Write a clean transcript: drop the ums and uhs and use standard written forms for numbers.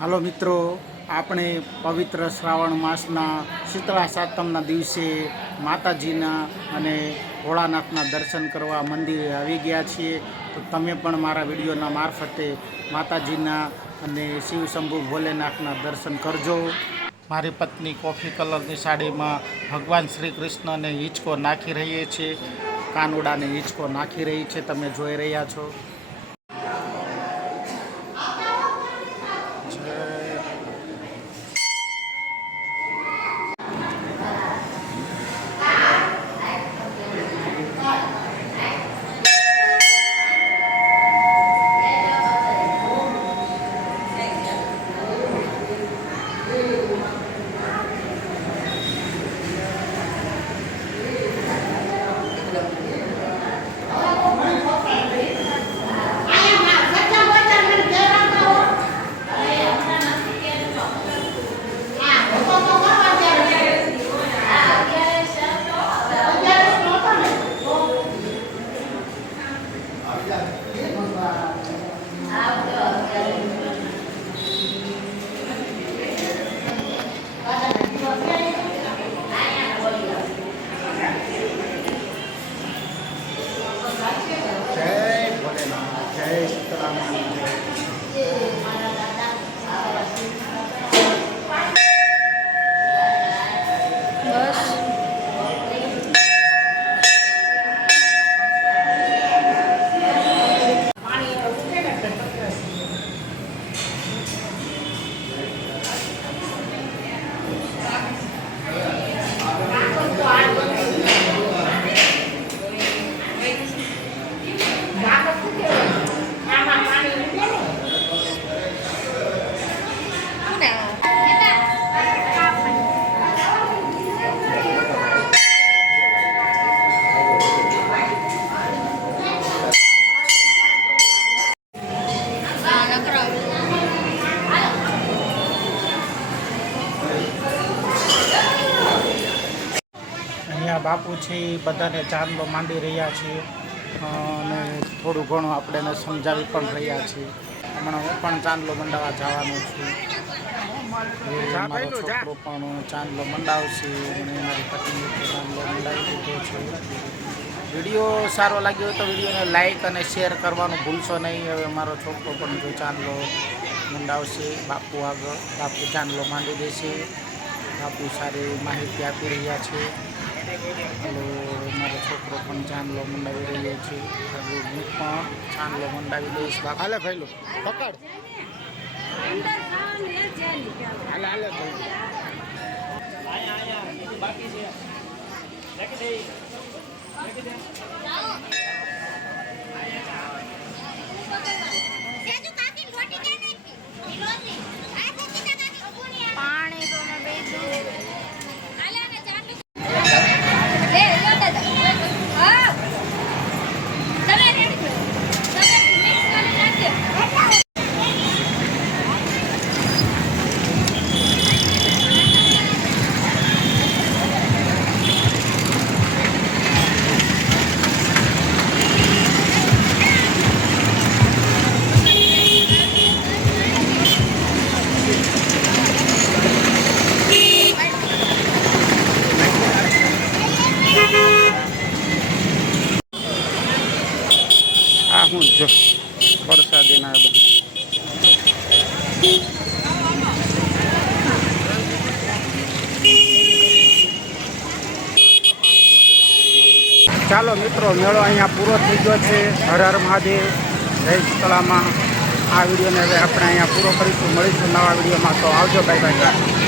હાલો મિત્રો, આપણે પવિત્ર શ્રાવણ માસના શીતળા સાતમના દિવસે માતાજીના અને ભોળાનાથના દર્શન કરવા મંદિરે આવી ગયા છીએ. તો તમે પણ મારા વિડીયોના મારફતે માતાજીના અને શિવ શંભુ ભોલેનાથના દર્શન કરજો. મારી પત્ની કોફી કલરની સાડીમાં ભગવાન શ્રી કૃષ્ણને હિંચકો નાખી રહી છે, કાનુડાને હિંચકો નાખી રહી છે, તમે જોઈ રહ્યા છો. બાપુ છે એ બધાને ચાંદલો માંડી રહ્યા છે અને થોડું ઘણું આપણે એને સમજાવી પણ રહ્યા છીએ. હમણાં હું પણ ચાંદલો મંડાવવા જવાનો છું. મારો છોકરો પણ ચાંદલો મંડાવશે અને મારી પત્નીએ ચાંદલો મંડાવી દીધો છે. વિડીયો સારો લાગ્યો હોય તો વિડીયોને લાઇક અને શેર કરવાનું ભૂલશો નહીં. હવે મારો છોકરો પણ જો ચાંદલો મંડાવશે બાપુ આગળ, બાપુ ચાંદલો માંડી દેશે. બાપુ સારી માહિતી આપી રહ્યા છે. હલો, મારો છોકરો પણ ચાંદલો મંડાવી રહ્યો છે. હવે હું પણ ચાંદલો મંડાવી દઈશ. હાલે ભાઈ લો પકડ, હાલે હાલે પાણી તો મેં બેઠું હું જો વરસાદીના બધું. ચાલો મિત્રો, મેળો અહીંયા પૂરો થઈ ગયો છે. હર હર મહાદેવ, જય શીતળામાં. આ વિડીયોને હવે આપણે અહીંયા પૂરો કરીશું. મળીશું નવા વિડીયોમાં. તો આવજો, બાય બાય.